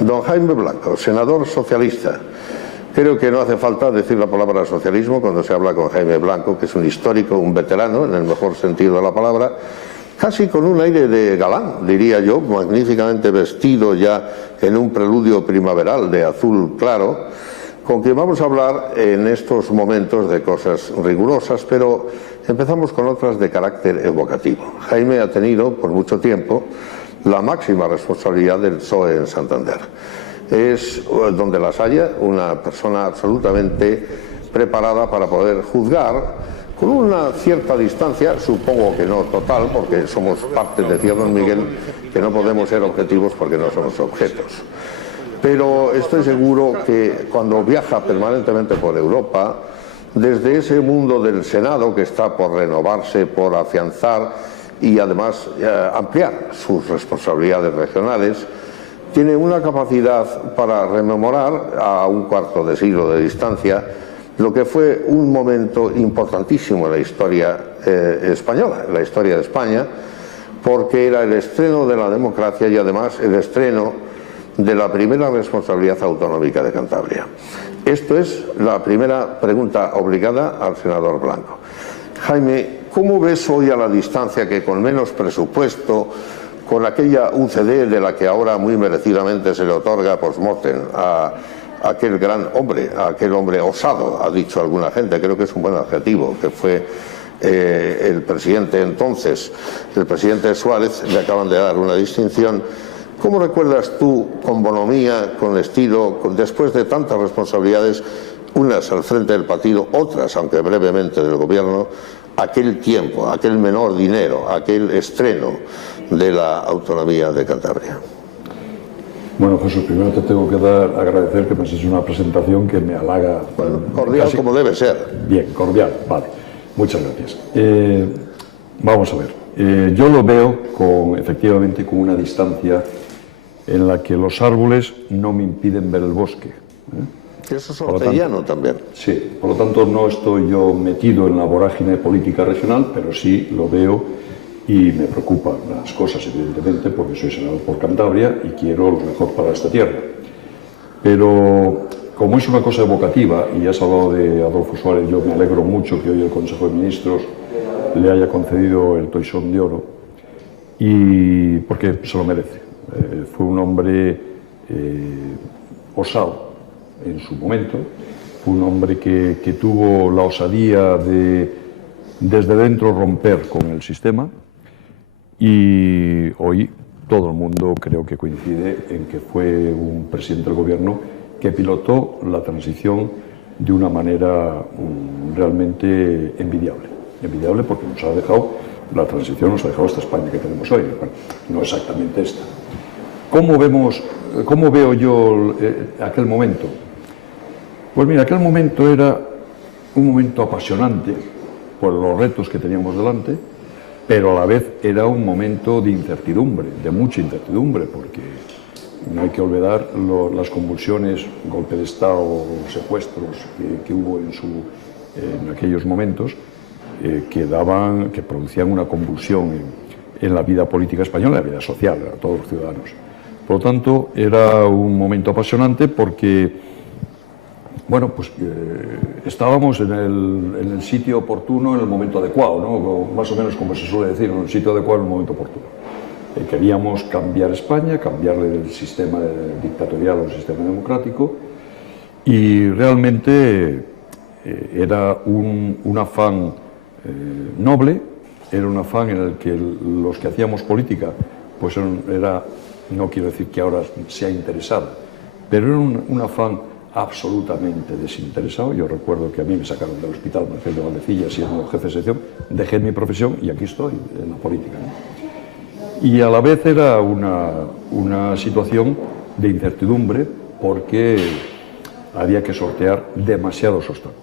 Don Jaime Blanco, senador socialista. Creo que no hace falta decir la palabra socialismo cuando se habla con Jaime Blanco, que es un histórico, un veterano, en el mejor sentido de la palabra, casi con un aire de galán, diría yo, magníficamente vestido ya en un preludio primaveral de azul claro, con quien vamos a hablar en estos momentos de cosas rigurosas, pero empezamos con otras de carácter evocativo. Jaime ha tenido por mucho tiempo la máxima responsabilidad del PSOE en Santander. Es, donde las haya, una persona absolutamente preparada para poder juzgar con una cierta distancia, supongo que no total, porque somos parte, decía don Miguel, que no podemos ser objetivos porque no somos objetos. Pero estoy seguro que cuando viaja permanentemente por Europa, desde ese mundo del Senado que está por renovarse, por afianzar y además ampliar sus responsabilidades regionales, tiene una capacidad para rememorar a un cuarto de siglo de distancia lo que fue un momento importantísimo en la historia española, en la historia de España, porque era el estreno de la democracia y además el estreno de la primera responsabilidad autonómica de Cantabria. Esto es la primera pregunta obligada al senador Blanco. Jaime, ¿cómo ves hoy a la distancia que con menos presupuesto, con aquella UCD de la que ahora muy merecidamente se le otorga post-mortem a aquel gran hombre, a aquel hombre osado, ha dicho alguna gente, creo que es un buen adjetivo, que fue el presidente entonces, el presidente Suárez, le acaban de dar una distinción? ¿Cómo recuerdas tú, con bonomía, con estilo, después de tantas responsabilidades, unas al frente del partido, otras, aunque brevemente, del gobierno, aquel tiempo, aquel menor dinero, aquel estreno de la autonomía de Cantabria? Bueno, Jesús, primero te tengo que agradecer que me has hecho una presentación que me halaga. Bueno, cordial casi, como debe ser. Bien, cordial, vale. Muchas gracias. Vamos a ver. Yo lo veo efectivamente con una distancia en la que los árboles no me impiden ver el bosque. Eso es orteliano también. Sí, por lo tanto no estoy yo metido en la vorágine política regional, pero sí lo veo y me preocupan las cosas, evidentemente, porque soy senador por Cantabria y quiero lo mejor para esta tierra. Pero como es una cosa evocativa, y has hablado de Adolfo Suárez, yo me alegro mucho que hoy el Consejo de Ministros le haya concedido el Toisón de Oro, y porque se lo merece. Fue un hombre osado en su momento, fue un hombre que tuvo la osadía de desde dentro romper con el sistema, y hoy todo el mundo creo que coincide en que fue un presidente del gobierno que pilotó la transición de una manera realmente envidiable. Envidiable porque nos ha dejado, la transición nos ha dejado esta España que tenemos hoy, no exactamente esta. ¿Cómo veo yo aquel momento? Pues mira, aquel momento era un momento apasionante por los retos que teníamos delante, pero a la vez era un momento de incertidumbre, de mucha incertidumbre, porque no hay que olvidar las convulsiones, golpe de Estado, secuestros que hubo en aquellos momentos, que producían una convulsión en la vida política española, en la vida social, a todos los ciudadanos. Por lo tanto, era un momento apasionante porque bueno, pues estábamos en el sitio oportuno, en el momento adecuado, ¿no? Más o menos como se suele decir, en el sitio adecuado, en el momento oportuno. Queríamos cambiar España, cambiarle del sistema dictatorial al sistema democrático, y realmente era un afán noble, era un afán en el que los que hacíamos política, pues era, no quiero decir que ahora sea interesado, pero era un afán absolutamente desinteresado. Yo recuerdo que a mí me sacaron del hospital Marcelo de Valdecilla siendo jefe de sección, dejé mi profesión y aquí estoy en la política, ¿no? Y a la vez era una situación de incertidumbre porque había que sortear demasiados obstáculos.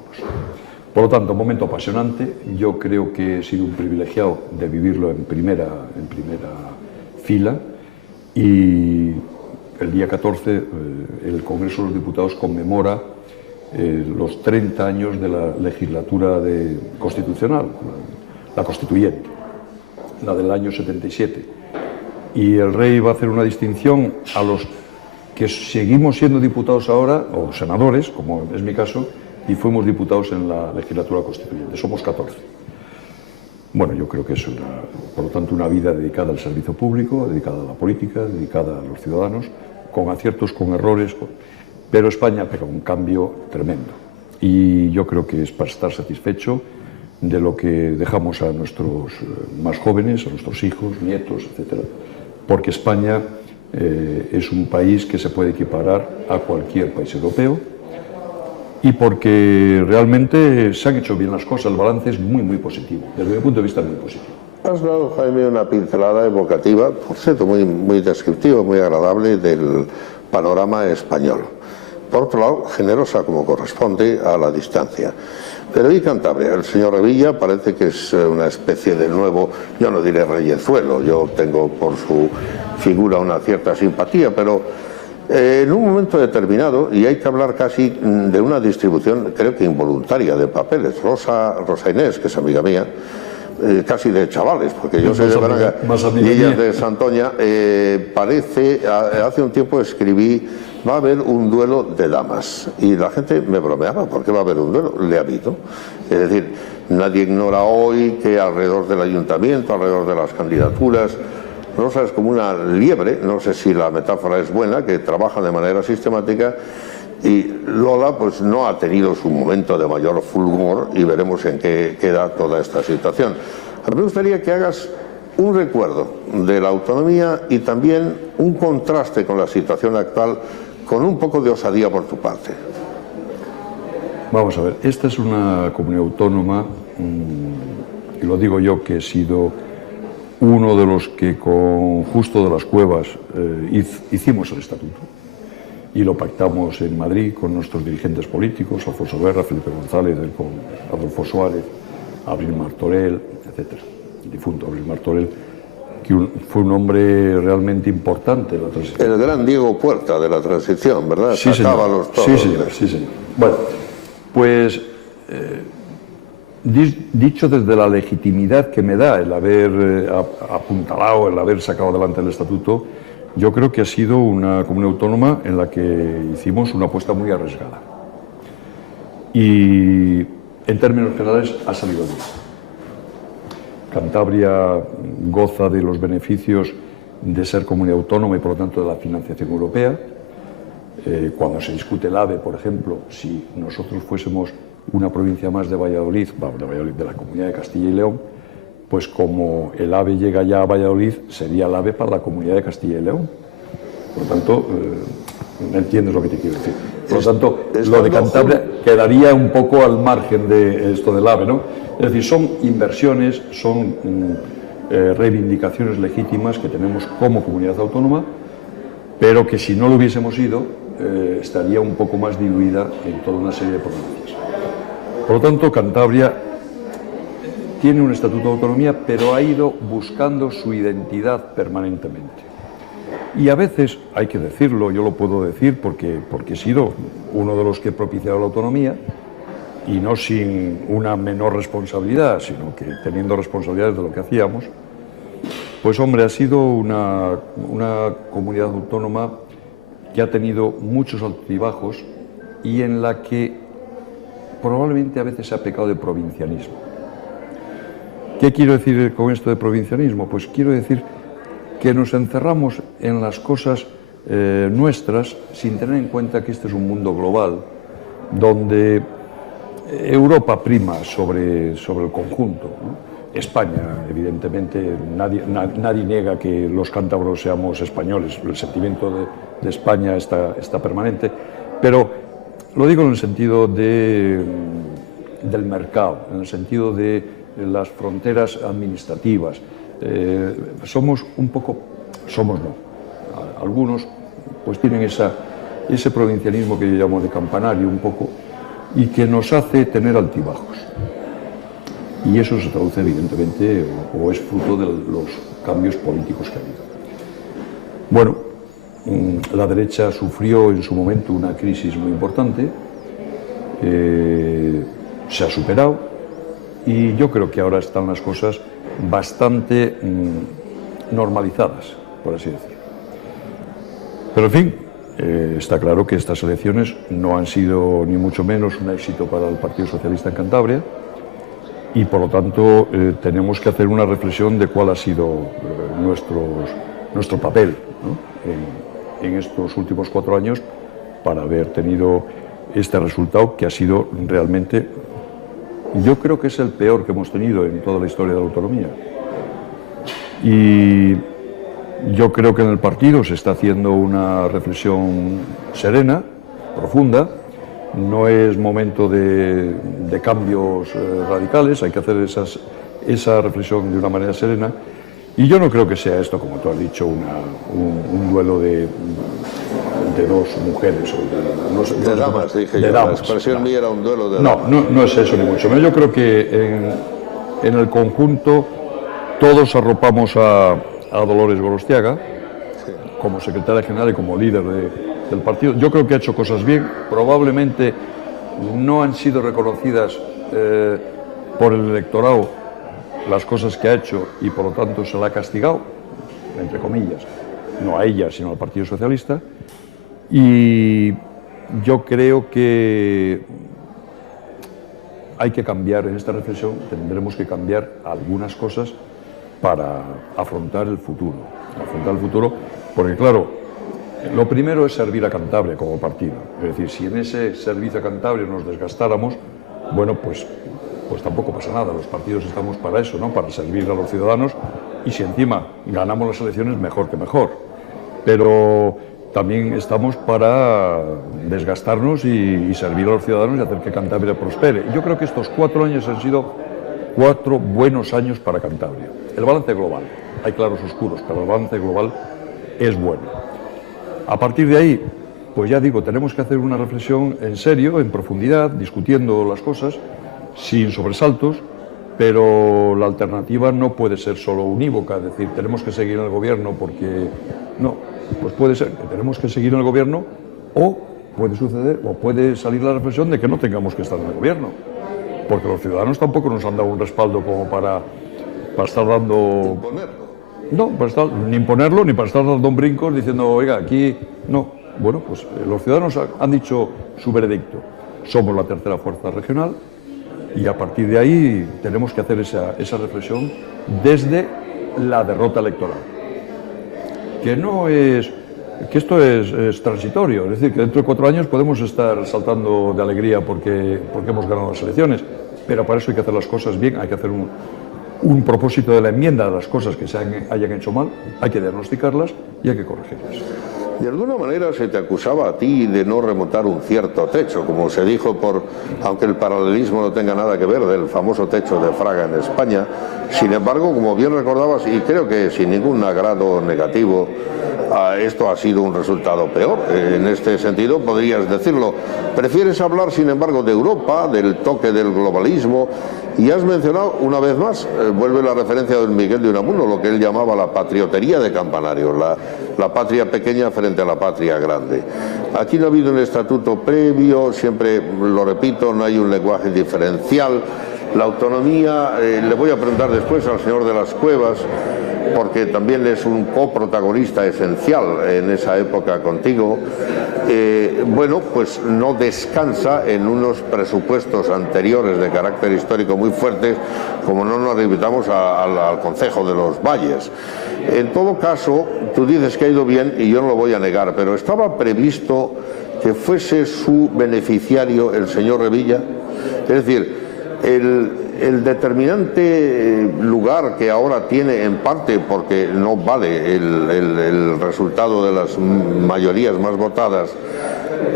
Por lo tanto, un momento apasionante. Yo creo que he sido un privilegiado de vivirlo en primera fila, y el día 14 el Congreso de los Diputados conmemora los 30 años de la legislatura constitucional, la constituyente, la del año 77. Y el rey va a hacer una distinción a los que seguimos siendo diputados ahora, o senadores, como es mi caso, y fuimos diputados en la legislatura constituyente. Somos 14. Bueno, yo creo que es, por lo tanto, una vida dedicada al servicio público, dedicada a la política, dedicada a los ciudadanos, con aciertos, con errores, pero España pega un cambio tremendo. Y yo creo que es para estar satisfecho de lo que dejamos a nuestros más jóvenes, a nuestros hijos, nietos, etcétera, porque España es un país que se puede equiparar a cualquier país europeo y porque realmente se han hecho bien las cosas. El balance es muy, muy positivo. Desde mi punto de vista, muy positivo. Has dado, Jaime, una pincelada evocativa, por cierto, muy descriptiva, muy agradable del panorama español. Por otro lado, generosa como corresponde a la distancia. Pero y Cantabria, el señor Revilla parece que es una especie de nuevo, yo no diré reyezuelo, yo tengo por su figura una cierta simpatía, pero en un momento determinado, y hay que hablar casi de una distribución, creo que involuntaria, de papeles. Rosa Inés, que es amiga mía, casi de chavales, porque yo soy de Braga y ella es de Santoña, parece, hace un tiempo escribí, va a haber un duelo de damas, y la gente me bromeaba, ¿por qué va a haber un duelo? Le ha habido. Es decir, nadie ignora hoy que alrededor del ayuntamiento, alrededor de las candidaturas, Rosa es como una liebre, no sé si la metáfora es buena, que trabaja de manera sistemática, y Lola pues no ha tenido su momento de mayor fulgor, y veremos en qué queda toda esta situación. A mí me gustaría que hagas un recuerdo de la autonomía y también un contraste con la situación actual, con un poco de osadía por tu parte. Vamos a ver, esta es una comunidad autónoma, y lo digo yo que he sido uno de los que con Justo de las Cuevas hicimos el estatuto y lo pactamos en Madrid con nuestros dirigentes políticos, Alfonso Guerra, Felipe González, con Adolfo Suárez, Abril Martorell, etc. El difunto Abril Martorell, que fue un hombre realmente importante en la transición. El gran Diego Puerta de la transición, ¿verdad? Sí, señor. Los toros. Sí, señor. Bueno, pues dicho desde la legitimidad que me da el haber apuntalado, el haber sacado adelante el estatuto, yo creo que ha sido una comunidad autónoma en la que hicimos una apuesta muy arriesgada. Y en términos generales ha salido bien. Cantabria goza de los beneficios de ser comunidad autónoma y por lo tanto de la financiación europea. Cuando se discute el AVE, por ejemplo, si nosotros fuésemos una provincia más de Valladolid, de la Comunidad de Castilla y León, pues como el AVE llega ya a Valladolid, sería el AVE para la Comunidad de Castilla y León. Por lo tanto, entiendes lo que te quiero decir. Por lo tanto, lo de Cantabria quedaría un poco al margen de esto del AVE, ¿no? Es decir, son inversiones, son reivindicaciones legítimas que tenemos como comunidad autónoma, pero que si no lo hubiésemos ido, estaría un poco más diluida en toda una serie de provincias. Por lo tanto, Cantabria tiene un estatuto de autonomía, pero ha ido buscando su identidad permanentemente. Y a veces, hay que decirlo, yo lo puedo decir porque he sido uno de los que he propiciado la autonomía, y no sin una menor responsabilidad, sino que teniendo responsabilidades de lo que hacíamos, pues hombre, ha sido una comunidad autónoma que ha tenido muchos altibajos y en la que probablemente a veces se ha pecado de provincianismo. ¿Qué quiero decir con esto de provincianismo? Pues quiero decir que nos encerramos en las cosas nuestras sin tener en cuenta que este es un mundo global donde Europa prima sobre el conjunto, ¿no? España, evidentemente, nadie niega que los cántabros seamos españoles, el sentimiento de España está permanente, pero lo digo en el sentido del mercado, en el sentido de las fronteras administrativas. Somos un poco, algunos pues tienen ese provincialismo que yo llamo de campanario un poco, y que nos hace tener altibajos. Y eso se traduce evidentemente o es fruto de los cambios políticos que ha habido. Bueno, la derecha sufrió en su momento una crisis muy importante, se ha superado y yo creo que ahora están las cosas bastante normalizadas, por así decirlo. Pero en fin, Está claro que estas elecciones no han sido ni mucho menos un éxito para el Partido Socialista en Cantabria y por lo tanto tenemos que hacer una reflexión de cuál ha sido nuestro papel, ¿no? en estos últimos 4 años para haber tenido este resultado que ha sido realmente, yo creo que es el peor que hemos tenido en toda la historia de la autonomía. Y yo creo que en el partido se está haciendo una reflexión serena, profunda. No es momento de cambios radicales, hay que hacer esa reflexión de una manera serena. Y yo no creo que sea esto, como tú has dicho, un duelo de dos mujeres. De damas, dije yo. La expresión mía era un duelo de damas. No es eso, ni mucho menos. Yo creo que en el conjunto todos arropamos a Dolores Gorostiaga, sí, como secretaria general y como líder del partido. Yo creo que ha hecho cosas bien, probablemente no han sido reconocidas por el electorado las cosas que ha hecho y por lo tanto se la ha castigado, entre comillas, no a ella sino al Partido Socialista, y yo creo que hay que cambiar en esta reflexión, tendremos que cambiar algunas cosas para afrontar el futuro, porque claro, lo primero es servir a Cantabria como partido. Es decir, si en ese servicio a Cantabria nos desgastáramos, bueno, pues tampoco pasa nada. Los partidos estamos para eso, ¿no? Para servir a los ciudadanos, y si encima ganamos las elecciones, mejor que mejor. Pero también estamos para desgastarnos y servir a los ciudadanos y hacer que Cantabria prospere. Yo creo que estos 4 años han sido 4 buenos años para Cantabria. El balance global, hay claros oscuros, pero el balance global es bueno. A partir de ahí, pues ya digo, tenemos que hacer una reflexión en serio, en profundidad, discutiendo las cosas, sin sobresaltos, pero la alternativa no puede ser solo unívoca, es decir, tenemos que seguir en el gobierno porque... No, pues puede ser que tenemos que seguir en el gobierno, o puede suceder, o puede salir la reflexión de que no tengamos que estar en el gobierno, porque los ciudadanos tampoco nos han dado un respaldo como para estar dando... No, ni imponerlo, ni para estar dando brincos diciendo, oiga, aquí no. Bueno, pues los ciudadanos han dicho su veredicto. Somos la tercera fuerza regional y a partir de ahí tenemos que hacer esa reflexión desde la derrota electoral. Que esto es transitorio, es decir, que dentro de 4 años podemos estar saltando de alegría porque hemos ganado las elecciones, pero para eso hay que hacer las cosas bien, hay que hacer un propósito de la enmienda de las cosas que se hayan hecho mal, hay que diagnosticarlas y hay que corregirlas. De alguna manera se te acusaba a ti de no remontar un cierto techo, como se dijo, aunque el paralelismo no tenga nada que ver, del famoso techo de Fraga en España. Sin embargo, como bien recordabas, y creo que sin ningún agrado negativo, esto ha sido un resultado peor. En este sentido podrías decirlo. Prefieres hablar, sin embargo, de Europa, del toque del globalismo, y has mencionado una vez más, vuelve la referencia de Miguel de Unamuno, lo que él llamaba la patriotería de Campanarios, la patria pequeña frente a la patria grande. Aquí no ha habido un estatuto previo, siempre lo repito, no hay un lenguaje diferencial. La autonomía, le voy a preguntar después al señor de las Cuevas, porque también es un coprotagonista esencial en esa época contigo, bueno, pues no descansa en unos presupuestos anteriores de carácter histórico muy fuertes, como no nos limitamos al Concejo de los Valles. En todo caso, tú dices que ha ido bien y yo no lo voy a negar, pero ¿estaba previsto que fuese su beneficiario el señor Revilla? Es decir, el determinante lugar que ahora tiene, en parte porque no vale el resultado de las mayorías más votadas,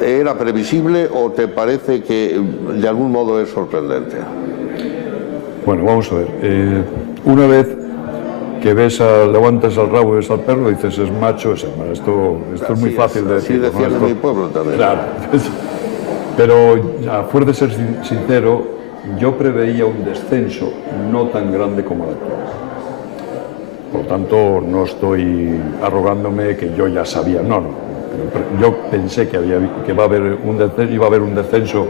¿era previsible o te parece que de algún modo es sorprendente? Bueno, vamos a ver. Una vez que levantas al rabo y ves al perro, dices es macho, es hembra. Esto es muy fácil de decir. Así decían en mi pueblo también. Claro. Pero a fuerza de ser sincero, yo preveía un descenso no tan grande como el actual. Por lo tanto, no estoy arrogándome que yo ya sabía. No. Yo pensé que iba a haber un descenso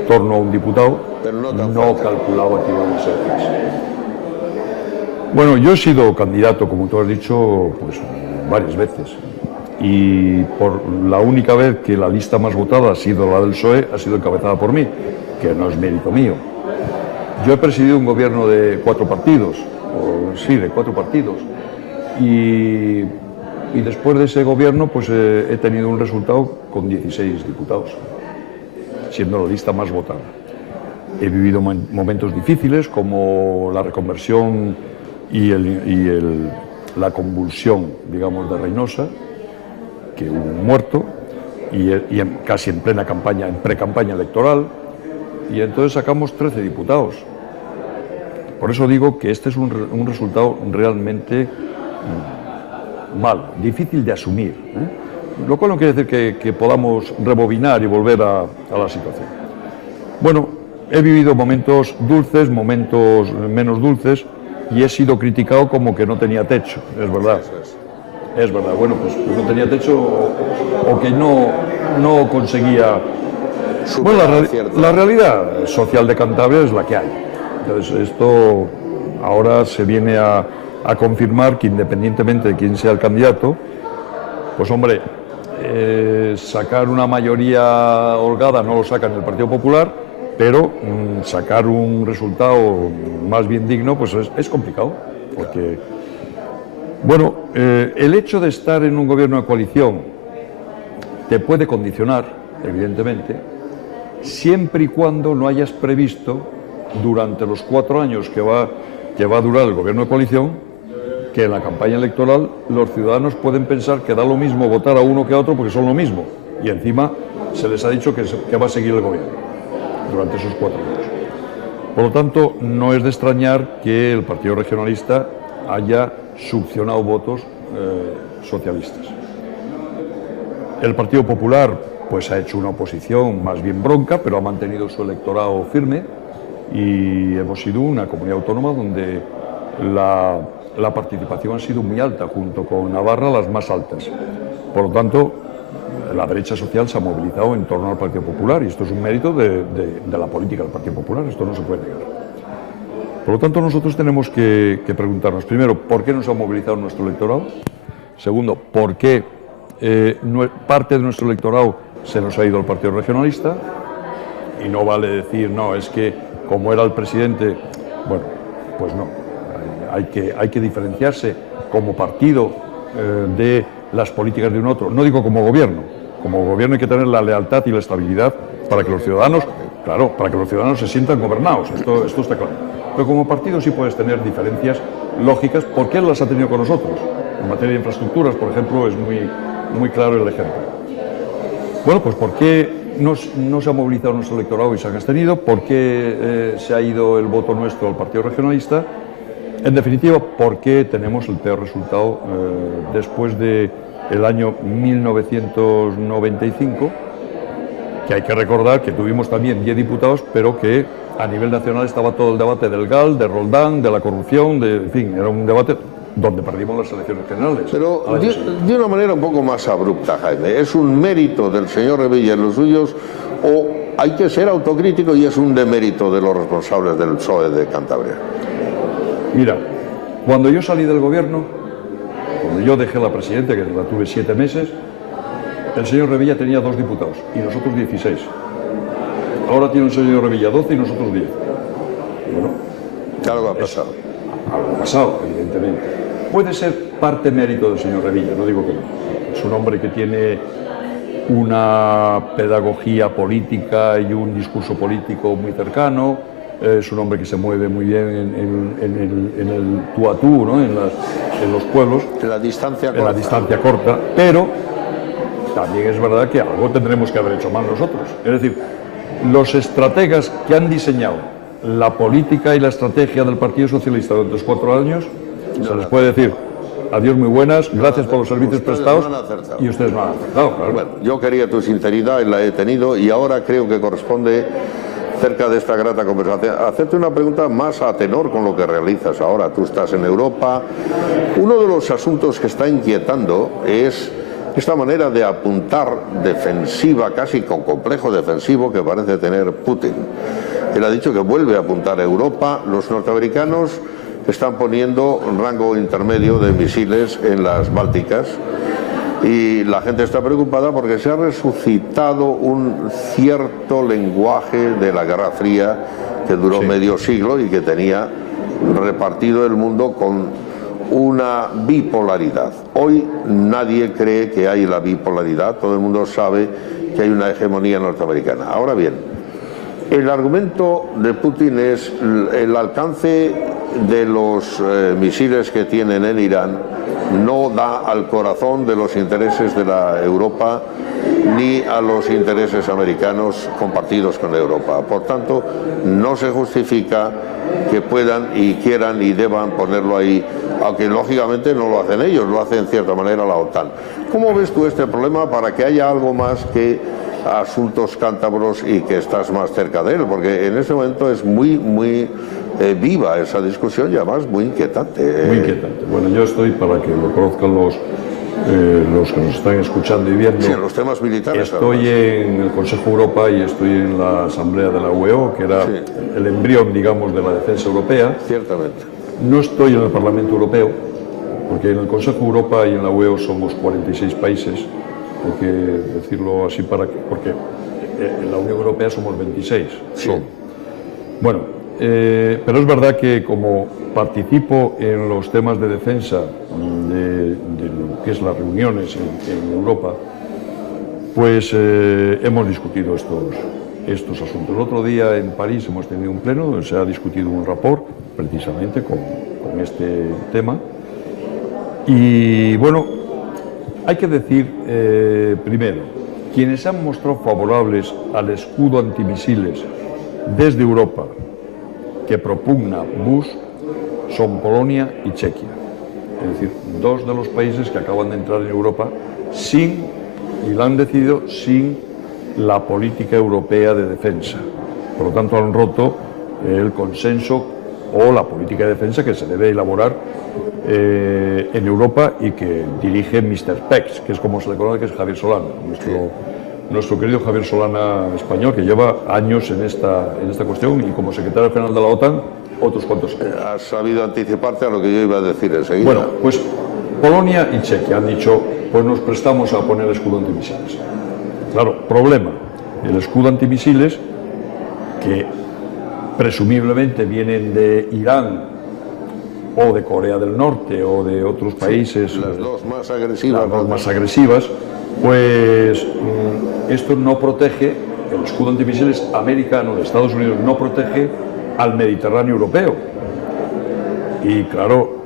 en torno a un diputado, pero no calculaba que iba a ser más. Bueno, yo he sido candidato, como tú has dicho, pues varias veces. y por la única vez que la lista más votada ha sido la del PSOE, ha sido encabezada por mí, que no es mérito mío. Yo he presidido un gobierno de 4 partidos, de 4 partidos, y después de ese gobierno pues he tenido un resultado con 16 diputados, siendo la lista más votada. He vivido momentos difíciles como la reconversión y la convulsión, digamos, de Reynosa, que hubo un muerto, y casi en plena campaña, en pre-campaña electoral, y entonces sacamos 13 diputados. Por eso digo que este es un resultado realmente mal, difícil de asumir, lo cual no quiere decir que podamos rebobinar y volver a la situación. Bueno, he vivido momentos dulces, momentos menos dulces, y he sido criticado como que no tenía techo, es verdad. Es verdad, bueno, pues no tenía techo o que no conseguía... Bueno, la realidad social de Cantabria es la que hay. Entonces, esto ahora se viene a confirmar que independientemente de quién sea el candidato, pues hombre, sacar una mayoría holgada no lo saca en el Partido Popular, pero sacar un resultado más bien digno, pues es complicado, porque, bueno, el hecho de estar en un gobierno de coalición te puede condicionar, evidentemente, siempre y cuando no hayas previsto durante los 4 años que va a durar el gobierno de coalición, que en la campaña electoral los ciudadanos pueden pensar que da lo mismo votar a uno que a otro porque son lo mismo, y encima se les ha dicho que va a seguir el gobierno durante esos 4 años. Por lo tanto, no es de extrañar que el Partido Regionalista haya succionado votos socialistas. El Partido Popular pues ha hecho una oposición más bien bronca, pero ha mantenido su electorado firme, y hemos sido una comunidad autónoma donde la participación ha sido muy alta, junto con Navarra las más altas. Por lo tanto, la derecha social se ha movilizado en torno al Partido Popular, y esto es un mérito de la política del Partido Popular, esto no se puede negar. Por lo tanto, nosotros tenemos que preguntarnos, primero, ¿por qué nos ha movilizado nuestro electorado? Segundo, ¿por qué parte de nuestro electorado se nos ha ido al Partido Regionalista? Y no vale decir, no, es que como era el presidente, bueno, pues no. Hay que diferenciarse como partido de las políticas de un otro. No digo como gobierno. Como gobierno hay que tener la lealtad y la estabilidad para que los ciudadanos, claro, para que los ciudadanos se sientan gobernados. Esto está claro. Pero como partido sí puedes tener diferencias lógicas, porque él las ha tenido con nosotros. En materia de infraestructuras, por ejemplo, es muy claro el ejemplo. Bueno, pues ¿por qué no se ha movilizado nuestro electorado y se ha abstenido? ¿Por qué se ha ido el voto nuestro al Partido Regionalista? En definitiva, ¿por qué tenemos el peor resultado después del año 1995? Que hay que recordar que tuvimos también 10 diputados, pero que a nivel nacional estaba todo el debate del GAL, de Roldán, de la corrupción, en fin, era un debate donde perdimos las elecciones generales. Pero de una manera un poco más abrupta, Jaime, ¿es un mérito del señor Revilla y los suyos, o hay que ser autocrítico y es un demérito de los responsables del PSOE de Cantabria? Mira, cuando yo salí del gobierno, cuando yo dejé la presidencia, que la tuve 7 meses, el señor Revilla tenía 2 diputados y nosotros 16. Ahora tiene el señor Revilla 12 y nosotros 10. Bueno, claro que ha pasado. Ha pasado, evidentemente. Puede ser parte mérito del señor Revilla, no digo que no. Es un hombre que tiene una pedagogía política y un discurso político muy cercano. Es un hombre que se mueve muy bien en el tú a tú, ¿no? en los pueblos. En la distancia corta. En la distancia corta, pero también es verdad que algo tendremos que haber hecho mal nosotros. Es decir, los estrategas que han diseñado la política y la estrategia del Partido Socialista durante los 4 años, se les puede decir, adiós, muy buenas, gracias por los servicios prestados, y ustedes no han acertado. Claro. Bueno, yo quería tu sinceridad y la he tenido, y ahora creo que corresponde, cerca de esta grata conversación, hacerte una pregunta más a tenor con lo que realizas ahora. Tú estás en Europa. Uno de los asuntos que está inquietando es esta manera de apuntar defensiva, casi con complejo defensivo, que parece tener Putin. Él ha dicho que vuelve a apuntar a Europa. Los norteamericanos están poniendo un rango intermedio de misiles en las Bálticas. Y la gente está preocupada porque se ha resucitado un cierto lenguaje de la Guerra Fría que duró medio siglo y que tenía repartido el mundo con una bipolaridad. Hoy nadie cree que hay la bipolaridad, todo el mundo sabe que hay una hegemonía norteamericana. Ahora bien, el argumento de Putin es el alcance de los misiles que tienen en Irán no da al corazón de los intereses de la Europa ni a los intereses americanos compartidos con Europa. Por tanto, no se justifica que puedan y quieran y deban ponerlo ahí, aunque lógicamente no lo hacen ellos, lo hace en cierta manera la OTAN. ¿Cómo ves tú este problema para que haya algo más que asuntos cántabros y que estás más cerca de él? Porque en este momento es muy viva esa discusión y además muy inquietante. Muy inquietante. Bueno, yo estoy, para que lo conozcan los que nos están escuchando y viendo, sí, en los temas militares. Estoy además en el Consejo de Europa y estoy en la Asamblea de la UEO, que era el embrión, digamos, de la defensa europea. Ciertamente. No estoy en el Parlamento Europeo, porque en el Consejo de Europa y en la UEO somos 46 países, hay que decirlo así porque en la Unión Europea somos 26. Sí. Bueno, pero es verdad que como participo en los temas de defensa de lo que es las reuniones en Europa, pues hemos discutido estos asuntos. El otro día en París hemos tenido un pleno donde se ha discutido un rapport precisamente con este tema. Y bueno, hay que decir primero, quienes se han mostrado favorables al escudo antimisiles desde Europa que propugna Bush son Polonia y Chequia. Es decir, dos de los países que acaban de entrar en Europa y lo han decidido sin la política europea de defensa. Por lo tanto, han roto el consenso o la política de defensa que se debe elaborar en Europa y que dirige Mr. PEX, que es como se le conoce, que es Javier Solana, nuestro querido Javier Solana español, que lleva años en esta cuestión y como secretario general de la OTAN, otros cuantos años. Has sabido anticiparte a lo que yo iba a decir enseguida. Bueno, pues Polonia y Chequia han dicho, pues nos prestamos a poner escudo antimisiles. Claro, problema, el escudo antimisiles, que presumiblemente vienen de Irán o de Corea del Norte o de otros países, sí, las dos más agresivas. Las dos más agresivas, pues esto no protege, el escudo antimisiles americano de Estados Unidos no protege al Mediterráneo europeo. Y claro,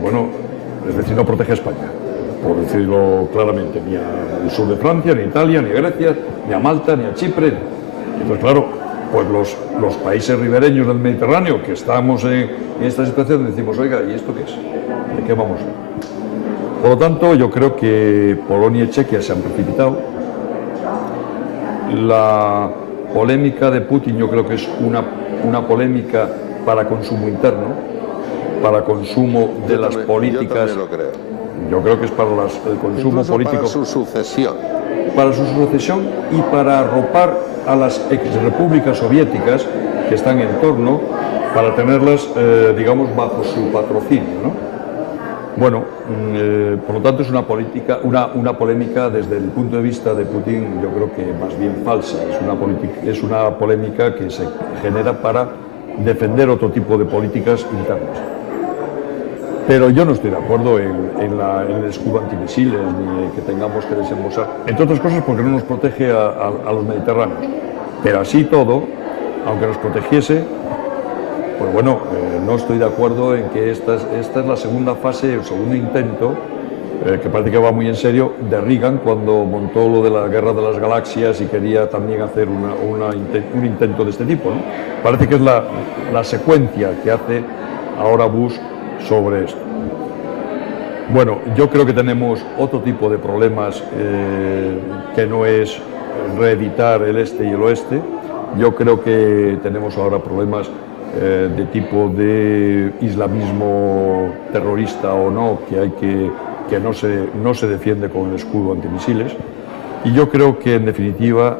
bueno, es decir, no protege a España, por decirlo claramente, ni al sur de Francia, ni a Italia, ni a Grecia, ni a Malta, ni a Chipre. Entonces, claro, pues los países ribereños del Mediterráneo que estamos en esta situación decimos, oiga, ¿y esto qué es? ¿De qué vamos? Por lo tanto, yo creo que Polonia y Chequia se han precipitado. La polémica de Putin yo creo que es una polémica para consumo interno, para consumo de las políticas. Yo también lo creo. Yo creo que es para el consumo incluso político. Para su sucesión. Para su sucesión y para arropar a las exrepúblicas soviéticas que están en torno, para tenerlas, digamos, bajo su patrocinio, ¿no? Bueno, por lo tanto es una polémica desde el punto de vista de Putin, yo creo que más bien falsa. Es una polémica que se genera para defender otro tipo de políticas internas. Pero yo no estoy de acuerdo en el escudo antimisiles ni que tengamos que desembolsar, entre otras cosas porque no nos protege a los mediterráneos. Pero así todo, aunque nos protegiese, pues bueno, no estoy de acuerdo en que esta es la segunda fase, el segundo intento, que parece que va muy en serio, de Reagan cuando montó lo de la Guerra de las Galaxias y quería también hacer un intento de este tipo, ¿no? Parece que es la secuencia que hace ahora Bush sobre esto. Bueno, yo creo que tenemos otro tipo de problemas que no es reeditar el este y el oeste. Yo creo que tenemos ahora problemas de tipo de islamismo terrorista o no, que no se defiende con el escudo antimisiles. Y yo creo que, en definitiva,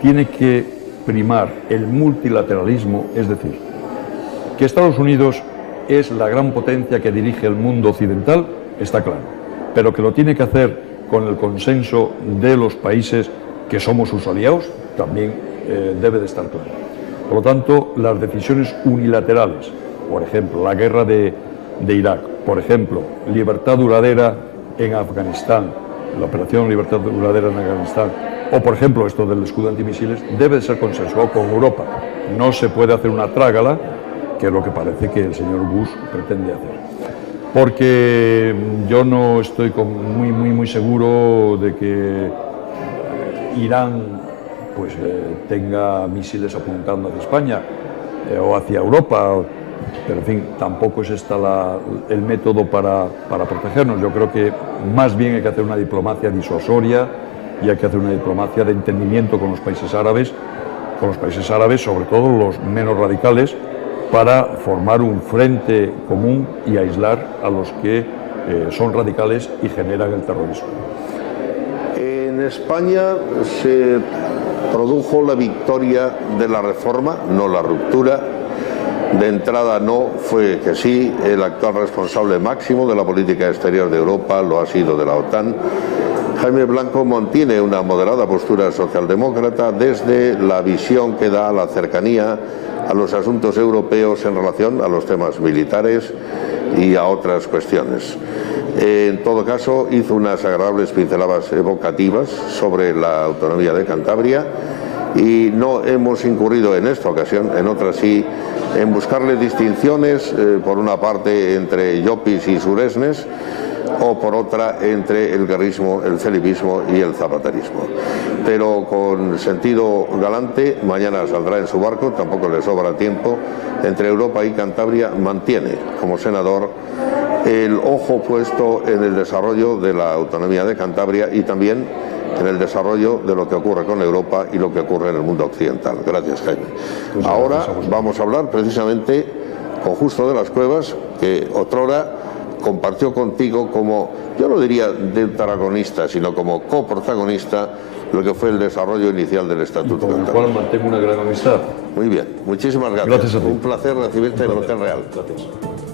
tiene que primar el multilateralismo, es decir, que Estados Unidos es la gran potencia que dirige el mundo occidental, está claro, pero que lo tiene que hacer con el consenso de los países que somos sus aliados, también debe de estar claro. Por lo tanto, las decisiones unilaterales, por ejemplo, la guerra de Irak, por ejemplo, libertad duradera en Afganistán, la operación Libertad Duradera en Afganistán, o por ejemplo esto del escudo antimisiles, debe de ser consensuado con Europa. No se puede hacer una trágala, que es lo que parece que el señor Bush pretende hacer. Porque yo no estoy muy seguro de que Irán pues, tenga misiles apuntando hacia España o hacia Europa, pero en fin, tampoco es este el método para protegernos. Yo creo que más bien hay que hacer una diplomacia disuasoria y hay que hacer una diplomacia de entendimiento con los países árabes, sobre todo los menos radicales, para formar un frente común y aislar a los que son radicales y generan el terrorismo. En España se produjo la victoria de la reforma, no la ruptura. De entrada no, fue que sí, el actual responsable máximo de la política exterior de Europa lo ha sido de la OTAN. Jaime Blanco mantiene una moderada postura socialdemócrata desde la visión que da a la cercanía a los asuntos europeos en relación a los temas militares y a otras cuestiones. En todo caso, hizo unas agradables pinceladas evocativas sobre la autonomía de Cantabria y no hemos incurrido en esta ocasión, en otras sí, en buscarle distinciones, por una parte entre Llopis y Suresnes, o por otra entre el guerrismo, el felipismo y el zapaterismo. Pero con sentido galante, mañana saldrá en su barco, tampoco le sobra tiempo, entre Europa y Cantabria, mantiene como senador el ojo puesto en el desarrollo de la autonomía de Cantabria y también en el desarrollo de lo que ocurre con Europa y lo que ocurre en el mundo occidental. Gracias, Jaime. Ahora vamos a hablar precisamente con Justo de las Cuevas, que otrora compartió contigo como, yo no diría deuteragonista, sino como coprotagonista, lo que fue el desarrollo inicial del Estatuto. Con el cual mantengo una gran amistad. Muy bien, muchísimas gracias. Gracias a ti. Un placer recibirte en el Hotel Real. Gracias.